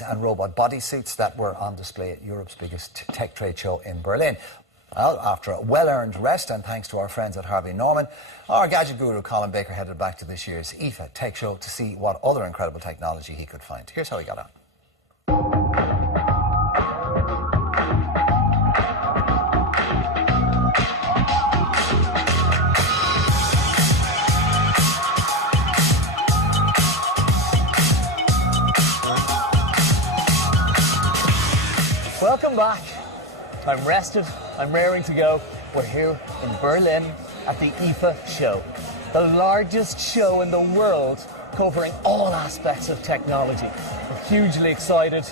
and robot bodysuits that were on display at Europe's biggest tech trade show in Berlin. Well, after a well-earned rest and thanks to our friends at Harvey Norman, our gadget guru Colin Baker headed back to this year's IFA Tech Show to see what other incredible technology he could find. Here's how he got on. Welcome back. I'm rested, I'm raring to go. We're here in Berlin at the IFA show, the largest show in the world covering all aspects of technology. We're hugely excited.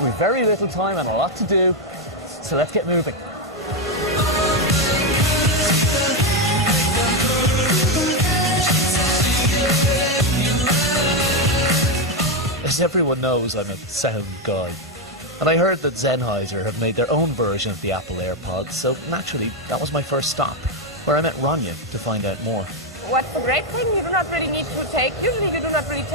We've very little time and a lot to do, so let's get moving. As everyone knows, I'm a sound guy. And I heard that Sennheiser have made their own version of the Apple Earpods, so naturally, that was my first stop, where I met Rania to find out more. What's the great thing, you do not really need to take, usually you do not really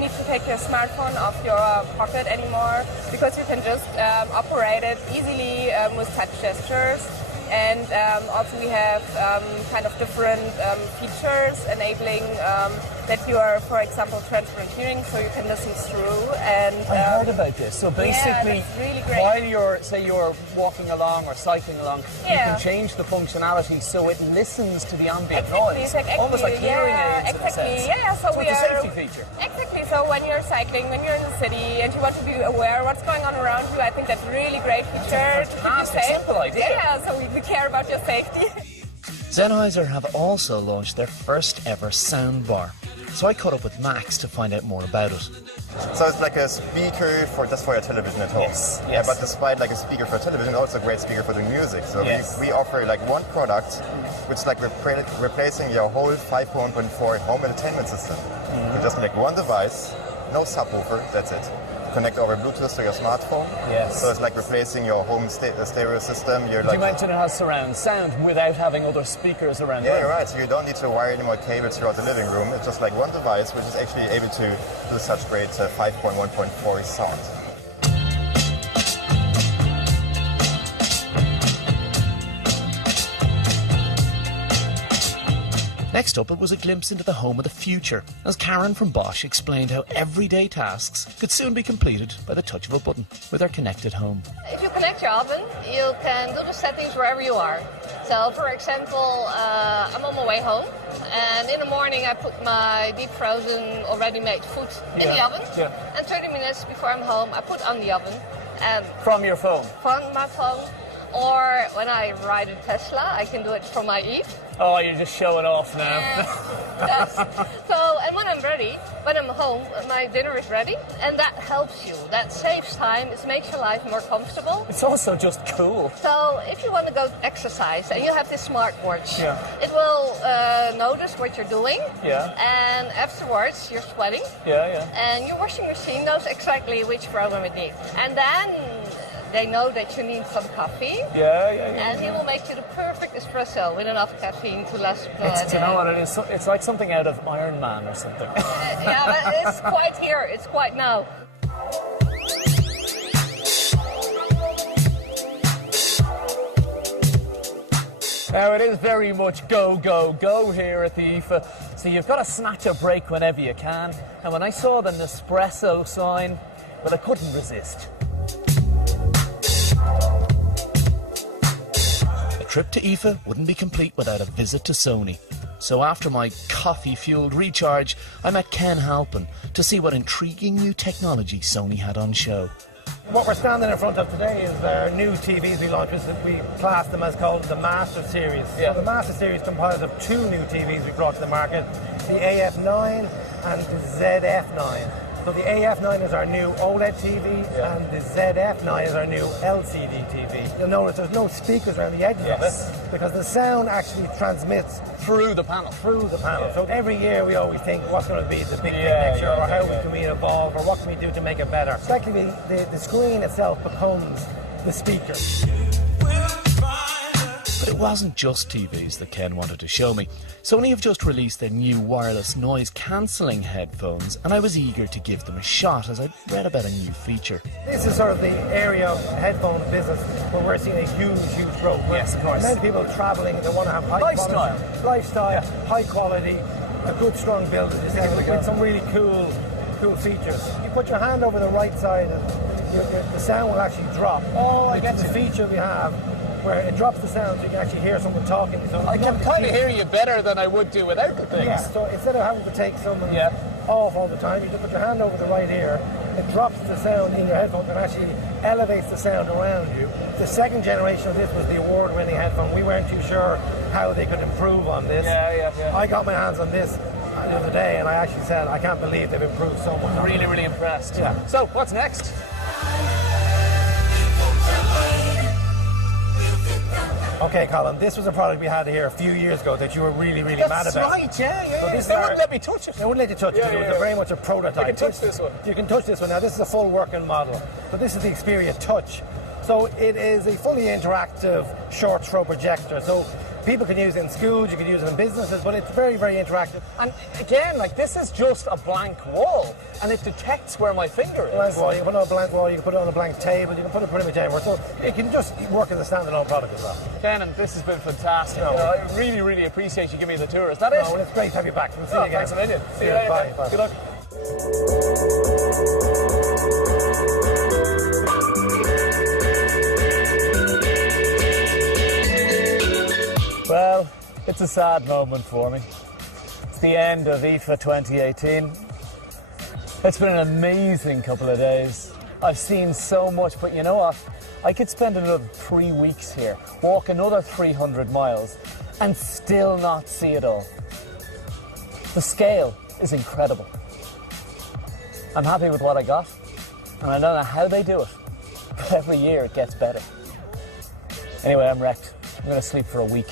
need to take your smartphone off your pocket anymore, because you can just operate it easily with touch gestures. And also we have kind of different features enabling that you are, for example, transparent hearing, so you can listen through. And I heard about this. So basically, yeah, really great. While you're walking along or cycling along, you can change the functionality so it listens to the ambient noise, almost like hearing aids in a sense. Yeah, so it's a safety feature. Exactly. So when you're cycling, when you're in the city, and you want to be aware of what's going on around you, I think that's a really great feature. It's a fantastic, simple idea. Yeah, so we care about your safety. Sennheiser have also launched their first ever sound bar. So I caught up with Max to find out more about it. So it's like a speaker just for your television at home. Yes. Yeah, but despite like a speaker for television, also a great speaker for doing music. So we offer like one product, which is like replacing your whole 5.1.4 home entertainment system. So just like one device, no subwoofer, that's it. Connect over Bluetooth to your smartphone. Yes. So it's like replacing your home stereo system. You mentioned it has surround sound without having other speakers around. Yeah, you're right. So you don't need to wire any more cables throughout the living room. It's just like one device which is actually able to do such great 5.1.4 sound. Next up, it was a glimpse into the home of the future, as Karen from Bosch explained how everyday tasks could soon be completed by the touch of a button with their connected home. If you connect your oven, you can do the settings wherever you are. So, for example, I'm on my way home, and in the morning I put my deep frozen, already made food in the oven, and 30 minutes before I'm home, I put on the oven. From your phone? From my phone. Or when I ride a Tesla, I can do it from my Eve. Oh, you're just showing off now. Yes. So, and when I'm ready, when I'm home, my dinner is ready, and that helps you. That saves time. It makes your life more comfortable. It's also just cool. So, if you want to go exercise and you have this smartwatch, it will notice what you're doing. Yeah. And afterwards, you're sweating. Yeah. And your washing machine knows exactly which program it needs. And then they know that you need some coffee. Yeah. And he will make you the perfect espresso with enough caffeine to last. You know what it is? It's like something out of Iron Man or something. Yeah, but it's quite here. It's quite now. Now, it is very much go, go, go here at the IFA, so you've got to snatch a break whenever you can. And when I saw the Nespresso sign, well, I couldn't resist. A trip to IFA wouldn't be complete without a visit to Sony. So after my coffee-fueled recharge, I met Ken Halpin to see what intriguing new technology Sony had on show. What we're standing in front of today is our new TVs we launched. We class them as called the Master Series. Yeah. So the Master Series comprises of two new TVs we brought to the market, the AF9 and the ZF9. So the AF9 is our new OLED TV, and the ZF9 is our new LCD TV. You'll notice there's no speakers around the edges of it, because the sound actually transmits through the panel. So every year we always think, what's going to be the big thing next year, or how can we evolve, or what can we do to make it better. So actually the screen itself becomes the speaker. But it wasn't just TVs that Ken wanted to show me. Sony have just released their new wireless noise-cancelling headphones, and I was eager to give them a shot as I read about a new feature. This is sort of the area of headphone business where we're seeing a huge growth. Yes, of course. Many people travelling, they want to have high lifestyle, high quality, a good strong build with some really cool features. You put your hand over the right side and the sound will actually drop. Oh, I get the feature we have where it drops the sound so you can actually hear someone talking. So I can kind of hear you better than I would do without the things. Yeah, so instead of having to take someone off all the time, you just put your hand over the right ear, it drops the sound in your headphones and actually elevates the sound around you. The second generation of this was the award-winning headphone. We weren't too sure how they could improve on this. Yeah. I got my hands on this the other day and I actually said, I can't believe they've improved so much. Really, really impressed. Yeah. So, what's next? Okay, Colin, this was a product we had here a few years ago that you were really mad about. That's right, yeah. So They wouldn't let me touch it. They wouldn't let you touch it. It was very much a prototype. I can touch this one. You can touch this one. Now, this is a full working model. So this is the Xperia Touch. So it is a fully interactive short throw projector. So people can use it in schools, you can use it in businesses, but it's very, very interactive. And again, like, this is just a blank wall, and it detects where my finger is. Blank wall. You can put it on a blank wall, you can put it on a blank table, you can put it pretty much anywhere. So it can just work as a standalone product as well. Ken, this has been fantastic. No. I really, really appreciate you giving me the tour. Is that it? Well, it's great to have you back. We'll see you again. Thanks a million. See you Cheers, later. bye. Good luck. Well, it's a sad moment for me. It's the end of IFA 2018. It's been an amazing couple of days. I've seen so much, but you know what? I could spend another 3 weeks here, walk another 300 miles, and still not see it all. The scale is incredible. I'm happy with what I got, and I don't know how they do it, but every year it gets better. Anyway, I'm wrecked. I'm going to sleep for a week.